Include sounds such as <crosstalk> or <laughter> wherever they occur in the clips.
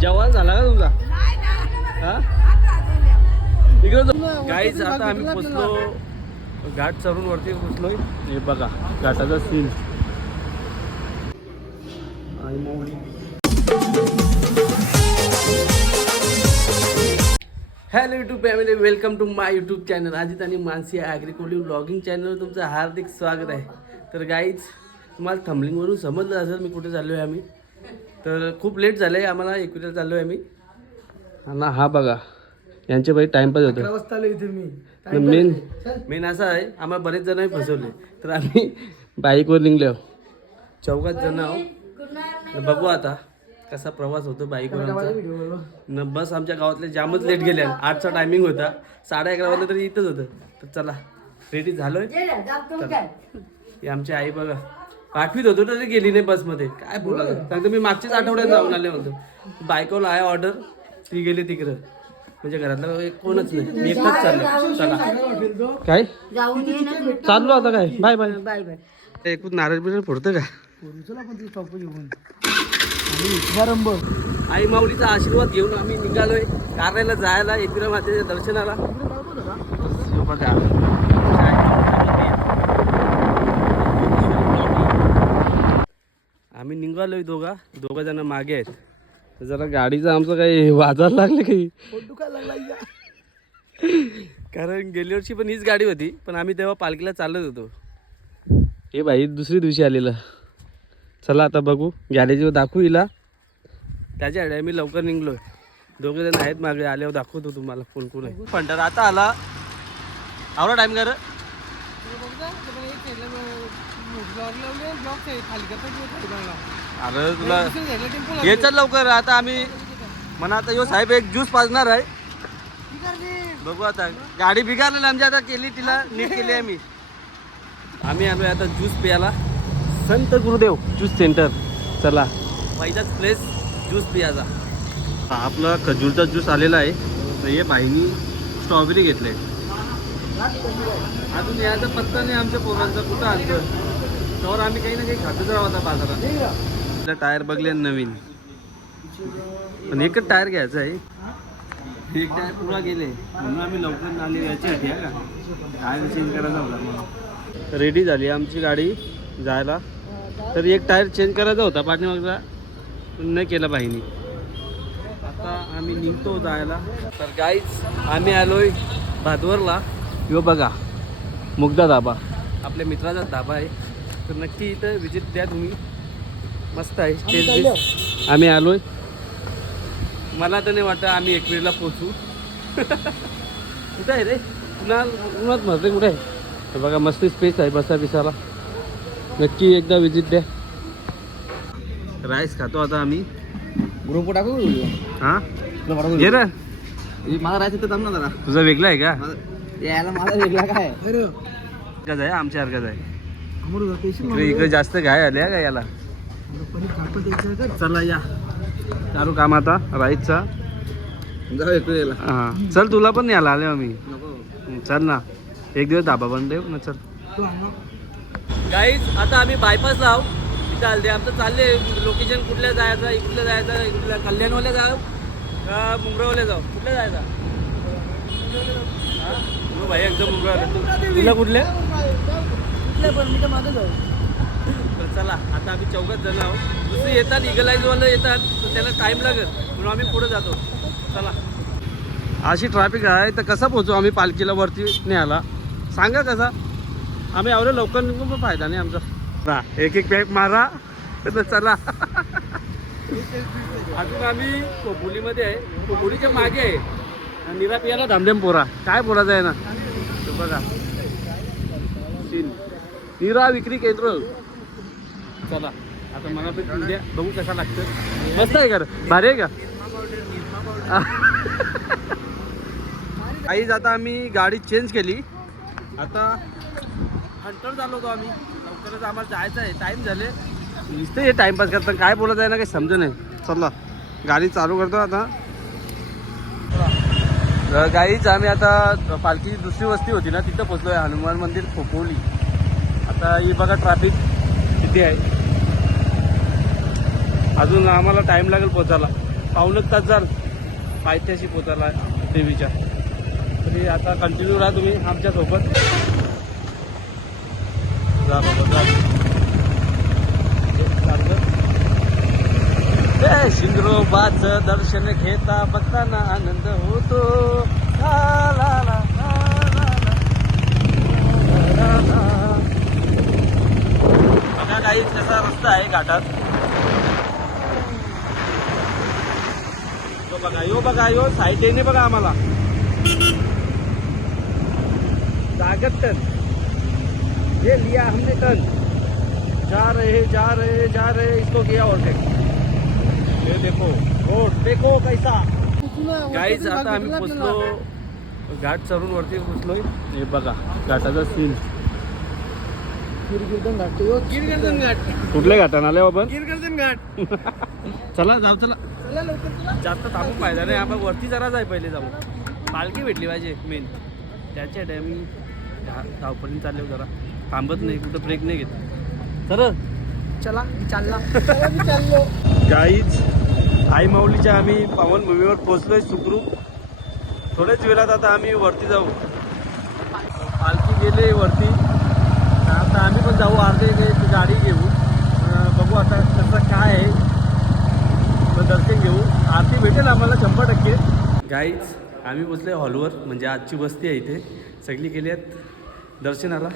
जेवण झाला का तुमचा? हा? इकडे आता आम्ही पोचलो. घाट चढून वरती पोचलोय. हे बघा घाटाचा scene hello YouTube family welcome to my YouTube channel Ajit आणि मानसी ॲग्रिकोल्टिव्ह ब्लॉगिंग चॅनल तुमचं हार्दिक स्वागत आहे. तर गाईज तुम्हाला थंबलिंगवरून समजलं असेल मी कुठे चाललो आहे आम्ही. तर खूप लेट झालं आहे आम्हाला एकविरा चाललो आहे आम्ही. आणि हा बघा यांच्या बाई टाइमपास होतो वाजता आलो इथे मी. मेन मेन असं आहे आम्हाला बरेच जण फसवले. तर आम्ही बाईकवर निघलो चौघात जण आहो बघू आता कसा प्रवास होतो बाईकवर आमचा. न बस आमच्या गावातले जामच लेट गेले. आठचा टायमिंग होता. साडे अकरा वाजता तरी इथंच होतं. तर चला रेडी झालोय? हे आमची आई बघा. पाठवीत होतो तरी गेली नाही बसमध्ये. काय बोला सांगतो मी मागच्याच आठवड्यात जाऊन आले होतो. बायकोला आहे ऑर्डर ती गेली तिकडं. म्हणजे घरातलं एक कोणच नाही. मी एकटाच चाललो चला. काय? चाललो आता काय? Bye bye. Bye bye. एकूण नारळ बिरळ फोडतं का? शुभारंभ आई माऊलीचा आशीर्वाद घेऊन आम्ही निघालोय. कारल्याला जायला एकविरा मातेच्या दर्शनाला. आम्ही निघालोय दोघा. दोघा जण मागे आहेत. जरा गाडीचं आमचं काही वाजायला लागलं काही दुखायला लागला. कारण गेल्या वर्षी पण हीच गाडी होती पण आम्ही तेव्हा पालखीला चालत होतो. हे भाई दुसरी दिवशी आलेलं. चला आता बघू. गॅरेजवर दाखवू हिला. त्याच्या मी लवकर निघलोय. दोघे जण आहेत मागे आल्यावर दाखवतो तुम्हाला कोण कोण आहे पंढर आता आला. आवडा टाइम कर अरे तुला ये चल लवकर आता आम्ही म्हणा आता यो साहेब एक ज्यूस पाजणार आहे. बघू आता गाडी बिघारलेली आमची आता केली तिला नीट केली आहे मी आम्ही आलोय आता ज्यूस प्यायला. संत गुरुदेव ज्यूस सेंटर. चला पहिलाच प्लेस ज्यूस पियाचा आपला खजूरचा ज्यूस आलेला आहे. तर हे बाईनी स्ट्रॉबेरी घेतले अजून याचा पत्ता नाही आमच्या पोरांचा कुठं आणतं त्यावर आम्ही काही ना काही खातच राहू आता बाजारात. टायर बघले नवीन. पण एकच टायर घ्यायचा आहे. एक टायर पुरा गेले म्हणून आम्ही लवकर आले याच्यासाठी का? टायर चेंज करायचा होता रेडी झाली आमची गाडी जायला. तर एक टायर चेंज करायचा होता पाठीमागचा. पण नाही केला बाईनी. आता आम्ही निघतो जायला. तर गाईच आम्ही आलोय भादवरला. यो बघा मुग्धा धाबा. आपल्या मित्राचा धाबा आहे. तर नक्की इथं विजिट द्या तुम्ही. मस्त आहे. बिस्ट. आम्ही आलोय. मला तर नाही वाटतं आम्ही एकवीरला पोचू <laughs> कुठं आहे रे? पुन्हा उन्हात मरते कुठे आहे? तर बघा मस्त स्पेस आहे बसा बिसाला. नक्की एकदा विजिट द्या. राईस खातो आता आम्ही. ग्रुप टाकू हा? ये ना. मला राहायचं तर थांब ना जरा. तुझा वेगळा आहे का? यायला माझा वेगळा काय? अरे अर्काच आहे आमच्या अर्काच आहे. इकडे इकडे जास्त गाय आल्या का याला? चला या. चालू काम आता यायला हा. चल तुला पण यायला आले आम्ही. नको. चल ना. एक दिवस धाबा बंद आहे ना चल. गाईज आता आम्ही बायपासला आहो इथं आलते आमचं चालले लोकेशन कुठल्या जायचं इकडल्या जायचं इकडल्या कल्याणवाल्या जाऊ का मुंब्रावाल्या जाऊ? कुठल्या जायचं? हा? भाई एकदम मुंब्रावाल्या. तुला कुठल्या? कुठल्या पण मी तर मागे जाऊ. तर चला आता आम्ही चौघात जण आहोत. दुसरी येतात इगलाईजवालं येतात तर त्याला टाईम लागत म्हणून आम्ही पुढे जातो. चला. अशी ट्रॅफिक आहे तर कसा पोहोचू आम्ही पालखीला वरती न्यायला? सांगा कसा? आम्ही एवढं लवकर निघून पण फायदा नाही आमचा. एक एक पॅक मारा. तर चला. अजून आम्ही कोपोलीमध्ये आहे. कोपोलीच्या मागे आहे. आणि निरा पियाला धामधेम पोरा. काय बोलायचं आहे ना? बघा. निरा विक्री केंद्र. चला आता मला पण उद्या बघू कसा लागतं मस्त आहे का भारी आहे का? आईज आता आम्ही गाडी चेंज केली. आता हंटर झालो होतो आम्ही. लवकरच आम्हाला जायचं आहे. टाईम झाले. नुसतं हे टाईमपास करताना काय बोलत आहे ना काही समज नाही. चला गाडी चालू करतो आता. गाईच आम्ही आता पालखीची दुसरी वस्ती होती ना तिथं पोचलोय हनुमान मंदिर खोपोली. आता ही बघा ट्रॅफिक किती आहे. अजून आम्हाला टाइम लागेल पोचायला पाऊनच तास जाल पायथ्याशी पोचायला देवीच्या. तरी आता कंटिन्यू राहा तुम्ही आमच्यासोबत जा बाबा जा. चालतं दर्शन घेता बघताना आनंद होतो. ला ला ला ला ला ला. बघा काही कसा रस्ता आहे घाटात यो बघा यो बघा यो साईड येणे बघा आम्हाला. जागत टन ये लिया हमने टन जा रहे जा रहे जा रहे इसको किया ओवरटेक ये देखो रोड देखो कैसा. गाईज आता आम्ही पोचलो. घाट चढून वरती पोचलोय. हे बघा घाटाचा सीन गिरगिर्दन घाट गिरगिर्दन घाट. कुठल्या घाटाने आले आपण? गिरगिर्दन घाट. <laughs> चला जाऊ चला. चला लवकर चला. जास्त थांबून फायदा नाही. आपण वरती जरा जाय पहिले जाऊ. पालखी भेटली पाहिजे मेन त्याच्या आम्ही धा धावपळीने चालले जरा. थांबत नाही कुठं ब्रेक नाही घेत. सर चला <laughs> चाललो. गाईच आई माऊलीच्या आम्ही पावनभूमीवर पोहोचलोय सुखरूप. थोड्याच वेळात आता आम्ही वरती जाऊ. पालखी गेले वरती. आता आम्ही पण जाऊ अर्धे ते गाडी घेऊ. बघू आता कसं काय आहे. दर्शन घेऊ. आरती भेटेल आम्हाला शंभर टक्के. गाईच आम्ही पोचले हॉलवर म्हणजे आजची वस्ती आहे इथे. सगळी गेली आहेत दर्शनाला.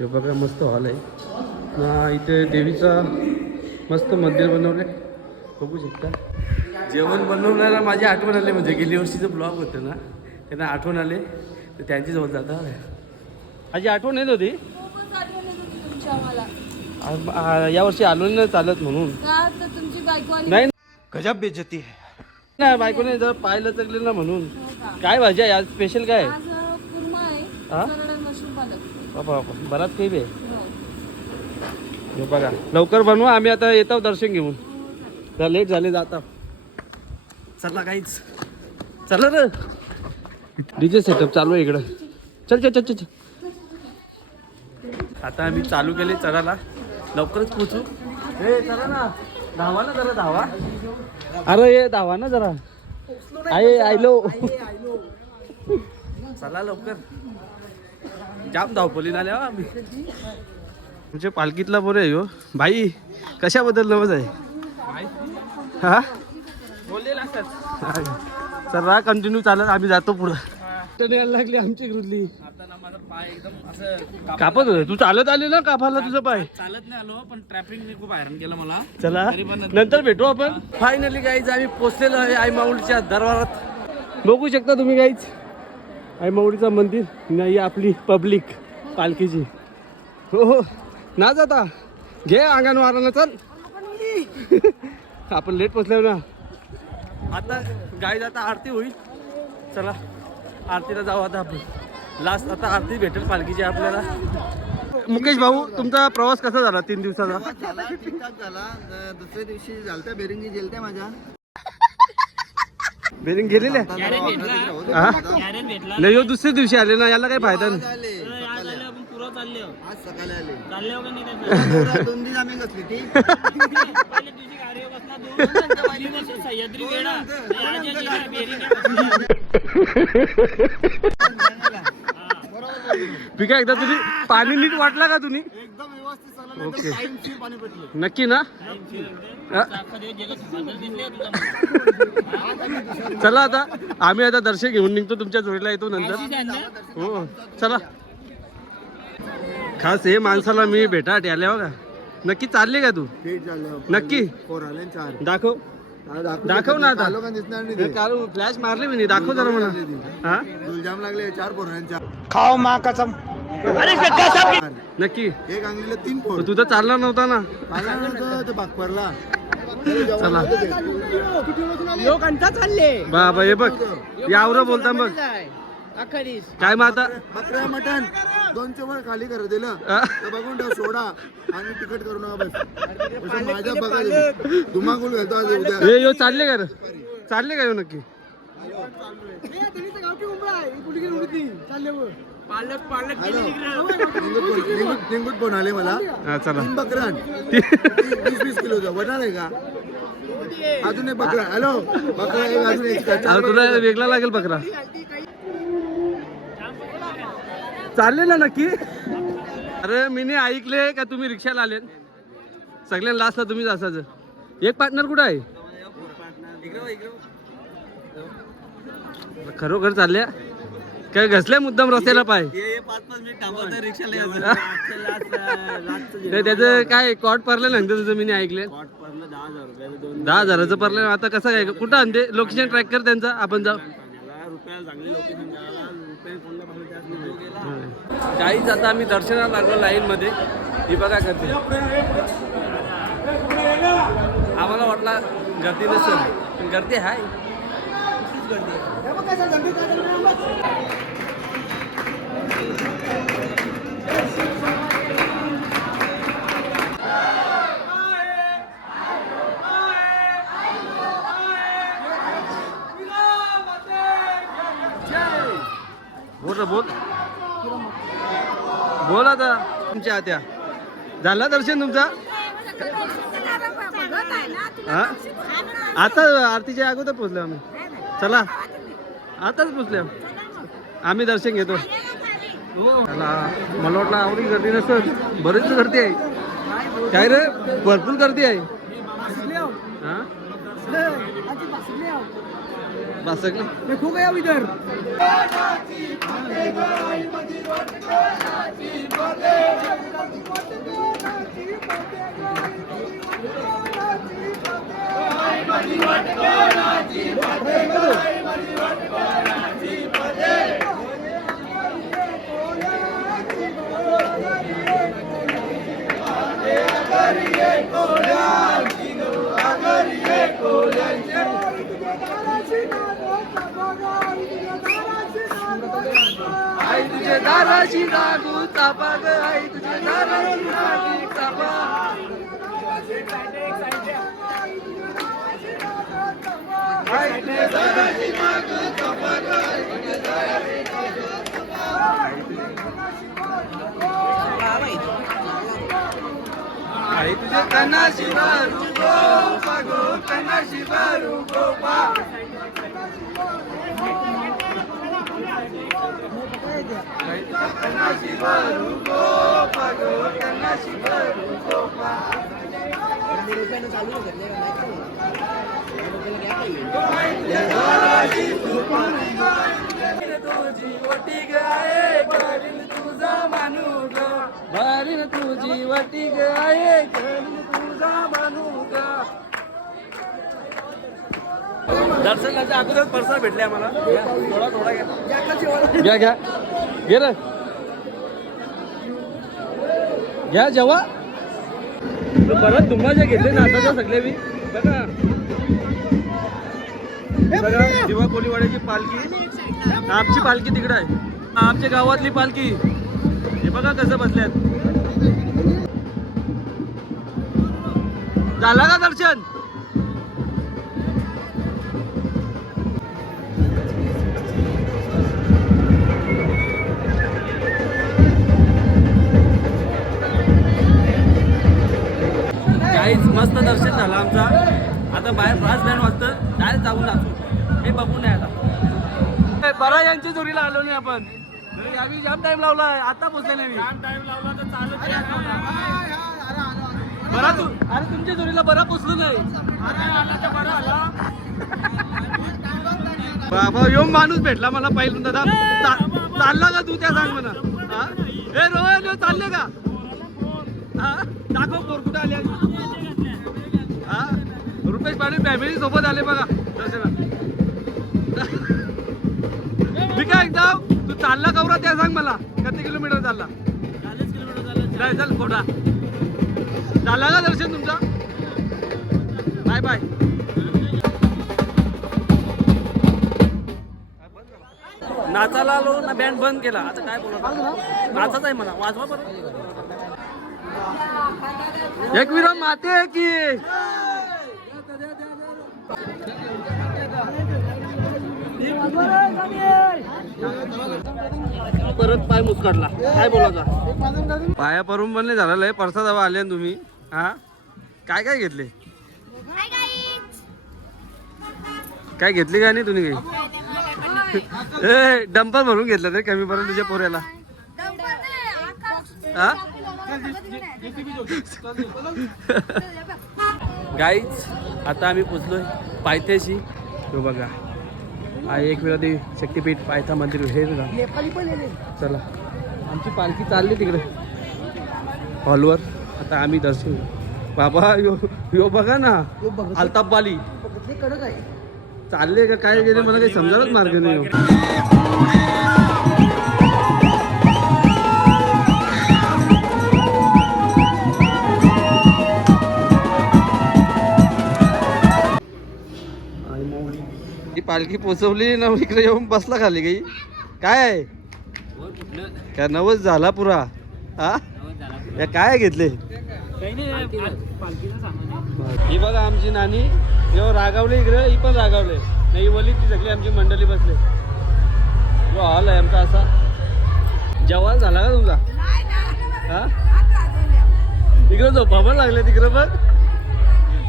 हे बघा मस्त हॉल आहे. ना इथे देवीचा मस्त मंदिर बनवले बघू शकता. जेवण बनवण्याला माझी आठवण आली म्हणजे गेल्या वर्षीचं ब्लॉग होतं ना. त्यांना आठवण आले. तर त्यांच्याजवळ जाता. माझी आठवण येत होती? आठवण येत होती तुमची आम्हाला. आ- आ- यावर्षी आलो नाही चालत म्हणून. का? तर तुमची बायको आली. नाही. गजब बेइज्जती है. ना बायकोने जर पाहिलं चकले ना म्हणून. हो का? काय भाजी आहे? आज स्पेशल काय आहे? आज अं, कुर्मा आहे. हा? सरळ आणि मशरूम पालक. बाबा बाबा बराच काही बे हो. हे बघा लवकर बनवा. आम्ही आता येतो दर्शन घेऊन. जरा लेट झाले जाता. चला काहीच चला रे. डीजे सेटअप चालू आहे इकडं. चल चल चल चल चल. आता आम्ही चालू केले चढायला लवकरच पोचू हे चला ना धावा ना जरा धावा. अरे ये धावा ना जरा. आहे आयलो. चला लवकर. जाम धावपली ना आल्या आम्ही. तुमच्या पालखीतला बरं आहे हो. भाई कशाबद्दल नवज आहे? हा? बोललेला चल राहा कंटिन्यू चालत. आम्ही जातो पुढं. यायला लागली आमची गुरली पाय एकदम असं कापत होते. तू चालत आले ना कापाला तुझं पाय? चालत नाही आलो पण ट्रॅफिक खूप हैराण केलं मला. चला. नंतर भेटू आपण. फायनली गाईज आम्ही पोचलेलो आहे आई माऊलीच्या दरबारात. बघू शकता तुम्ही गाईज आई माऊलीचं मंदिर नाही आपली पब्लिक पालखीची. हो हो. ना जाता. घे अंगण वारानं चल. आपण लेट पोचलो ना. आता गाईज आता आरती होईल. चला. आरतीला जाऊ आता आपण. लास्ट आता आरती भेटेल पालखीची आपल्याला. मुकेश भाऊ तुमचा प्रवास कसा झाला तीन दिवसाचा? झाला ठीकठाक झाला. अं, दुसऱ्या दिवशी झालत्या बेरिंगी जेलत्या माझ्या. बेरिंग गेलेले हा? नाही दुसऱ्या दिवशी आले ना याला काही फायदा नाही आले सकाळी. आज सकाळी आले. दोन दिवस आम्ही कसली ती आहे एकदा तुम्ही पाणी नीट वाटला का तुम्ही? एकदम व्यवस्थित चाललं ओके. नक्की ना? हा? चला आता आम्ही आता दर्शन घेऊन निघतो तुमच्या जोडीला येतो नंतर. हो चला. खास हे माणसाला मी भेटा आल्या बघा नक्की चालले का तू? फिट झालं नक्की? फोर आले चार. दाखव. हा, दाखव दाखव ना आता. चालू का दिसणार नाही ते. फ्लॅश मारले मी नाही दाखव जरा मला. हा? गुलजाम लागले चार पोरांच्या खाओ माँ कसम। नक्की. एक अंगलीला तीन पोर. तू तर चालला नव्हता ना. ते बागपरला. चला. कंटा चालले. बाबा हे बघ. यावर बोलता बघ. अखरीस काय मग आता बकऱ्या मटण. दोनशे वर खाली कर दिलं? तर बघून ठेव सोडा. आणि तिकट करू नका बस. असं माझ्या बघा धुमाकूल घालतो आज उद्या. हे यो चालले का रे? चालले का ह्यो नक्की? निंगूट फोन आले मला? हा चला. तीन बकरान <laughs> वीस वीस किलोचा वजन आहे का? अजून एक बकरा. हॅलो. बकरा एक अजून एक? अहो, तुला वेगळा लागेल बकरा. चालले ना नक्की? अरे मी नाही ऐकले का तुम्ही रिक्षाला आले सगळ्यांना लास्टला तुम्हीच असायचं. एक पार्टनर कुठं आहे? खरोखर चालल्या? काय घसल्या मुद्दाम रस्त्याला पाय? पाच पाच मिनिट थांबवता रिक्षाला नाही त्याचं काय कॉट पडलं ना तुझं मी नाही ऐकले? दहा हजाराचं पडलं आता कसं काय कुठं आणते? लोकेशन ट्रॅक कर त्यांचा आपण जाऊ. काहीच आता आम्ही दर्शनाला लागलो लाईनमध्ये. ही बघा करते? आम्हाला वाटला गर्दी नसेल. पण गर्दी आहे. बोल रे बोल. बोला आता. तुमच्या आत्या. झाला दर्शन तुमचा? हा? आता आरतीच्या अगोदर पोचलो आम्ही. चला. आताच पोचले आम्ही दर्शन घेतो. चला. मला वाटलं आवडी गर्दी नसत बरीच गर्दी आहे. काय रे? भरपूर गर्दी आहे. हा? बस सगळं देखो गया इधर। आई तुझे दाराची लागू चापा ग आई तुझे दाराची लागू चापा आई तुझे दाराची लागू चापा ग आई तुझे दाराची लागू आई तुझे कन्नाशी शिवा गोपा पागो कन्नाशी शिवा गोपा पा बारू गोपा गो कन्नाशी बारू गोपा तुझी वटी गाये तुझा मानू ग भरीन तुझी वटी गाये करीन तुझा मानू ग दर्शनाच्या अगोदर परसा भेटले आम्हाला. घ्या, थोडा थोडा घ्या घ्या. घे रे घ्या जेव्हा. परत तुम्हाला जे घेतले ना आता सगळे मी. बघा. हे बघा. दिवा कोलीवाड्याची पालखी. आमची पालखी तिकडे आहे. आमच्या गावातली पालखी. हे बघा कसं बसल्यात. झाला का दर्शन? मस्त दर्शन झालं आमचा. आता बाहेर रास बँड वाजतं डायरेक्ट जाऊन नाचू हे बघून नाही आता. बरा यांची जोडीला आलो नाही आपण. यावी जाम टाइम लावलाय आता पोचले नाही बरा तू अरे तुमच्या जोडीला बरा पोचलो नाही. बाबा यो माणूस भेटला मला पहिल्यांदा दा- चा- चालला का तू त्या सांग म्हणा हा? ए रोहन चालले का? हा? दाखव पोर कुठं आले हा? रुपेश पाटील फॅमिली सोबत आले बघा. दर्शनात मी काय एकदम तू चालला कवरा त्या सांग मला. किती किलोमीटर चालला? नाही चल खोटा झाला का दर्शन तुमचा? Bye bye. नाचाला आलो ना बँड बंद केला. आता काय बोलत नाचाच आहे मला वाजवा बरं. एक विराम माते की. परत पाय मुसकाडला काय बोलायचा पाया परून पण नाही झालेलं आहे परसा दवा आले ना तुम्ही. हा? काय काय घेतले? काय घेतली का नाही तुम्ही काही? ए डंपर भरून घेतलं तरी कमी पर्यंत तुझ्या पोऱ्याला. हा? <laughs> गाईच आता आम्ही पोचलोय पायथ्याशी. तो बघा. एक वेळा ते शक्तीपीठ पायथा मंदिर हे चला. आमची पालखी चालली तिकडे. हॉलवर. आता आम्ही दर्शन. बाबा यो यो बघा ना. अल्ताफ बाली कडक आहे. चालले का काय गेले मला काही समजायलाच मार्ग नाही पालखी पोचवली ना इकडे येऊन बसला खाली काही. काय आहे? काय नवस झाला पुरा. हा? या काय घेतले? ही बघा आमची नानी. जेव्हा रागावले इकडे ही पण रागावले. नाही वली ती सगळी आमची मंडळी बसले. जो हॉल आहे आमचा असा. जेवण झाला का तुमचा? हा? इकडे झोपा पण लागले तिकडे पण.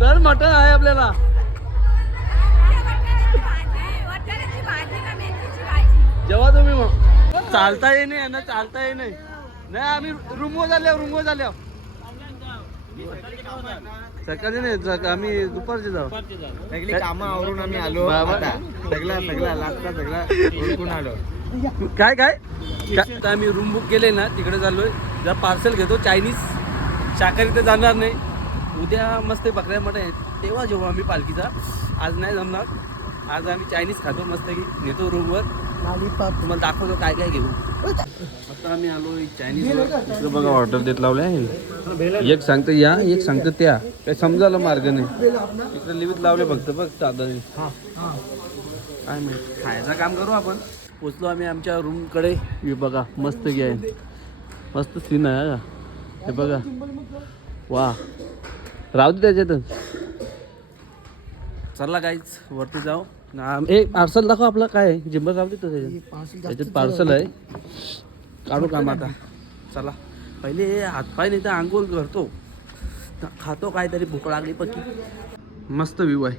तर मटण आहे आपल्याला. जेव्हा तुम्ही मग चालता ये नाही ना चालता ये नाही. नाही आम्ही रूमवर झाल्यावर रूमवर झाल्यावर सकाळी नाही सक- आम्ही दुपारचे जाऊ. सगळी कामं आवरून आम्ही आलो. आता सगळा सगळा लागता सगळा ओळखून आलो. काय काय? काय- आता आम्ही रूम बुक केले ना तिकडे चाललोय. जर पार्सल घेतो चायनीज शाकाहारी तर जाणार नाही. उद्या मस्त बकऱ्या मटण आहे. तेव्हा जेव्हा आम्ही पालखीचा. आज नाही जमणार. आज आम्ही चायनीज खातो मस्त की नेतो रूमवर तुम्हाला दाखवतो काय काय घेऊ. आता आम्ही आलो चायनीज बघा ऑर्डर देत लावले आहे एक सांगतं या एक सांगतं त्या. काही समजायला मार्ग नाही. इकडे लिवित लावले फक्त बघ चादर. काय माहिती. खायचं काम करू आपण. पोचलो आम्ही आमच्या रूमकडे बघा मस्त आहे. मस्त सीन आहे हा. हे बघा. वा. राहू दे त्याच्यातच चला काहीच वरती जाऊ. ए पार्सल दाखव आपलं काय आहे? जिंबर राहू दे तो त्याच्यात. पार्सल आहे. काढू काम आता. चला. पहिले हातपाय नाही तर आंघोळ करतो. खातो काहीतरी भूक लागली पक्की मस्त व्ह्यू आहे.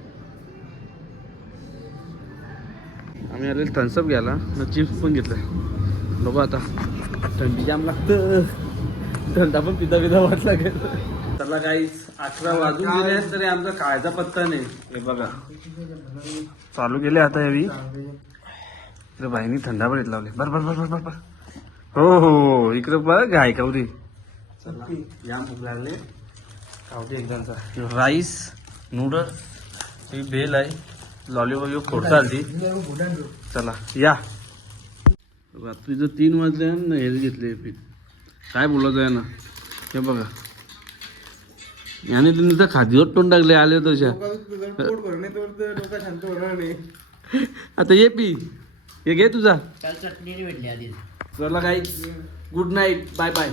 आम्ही आलेलो थन्सअप घ्यायला. न चिप्स पण घेतलं. बघू आता. थंडी जाम लागतं. थंडा पण पिता पिता वाट लागेल. चला काही अकरा वाजून गेले तरी आमचा खायचा पत्ता नाही. हे बघा. चालू केले आता यावी इकडे बाईनी थंडा पण येत लावले. बर बर बर बर बर बर. हो हो हो. इकडे बघ गाय कावरी चला या भूक लागले. कावरी राईस नूडल्स ही बेल आहे. लॉलीपॉप खोडता आली चला या. रात्रीचं तीन वाजले ना हे घेतले पीठ. काय बोलायचं आहे ना? हे बघा. याने तुम्ही तर खादीवर तोंड टाकले आले तशा. पोट भरणे तर लोक शांत होणार नाही. आता ये पी. हे घे तुझा. काल चटणी भेटली आधी चला काही गुड नाईट बाय बाय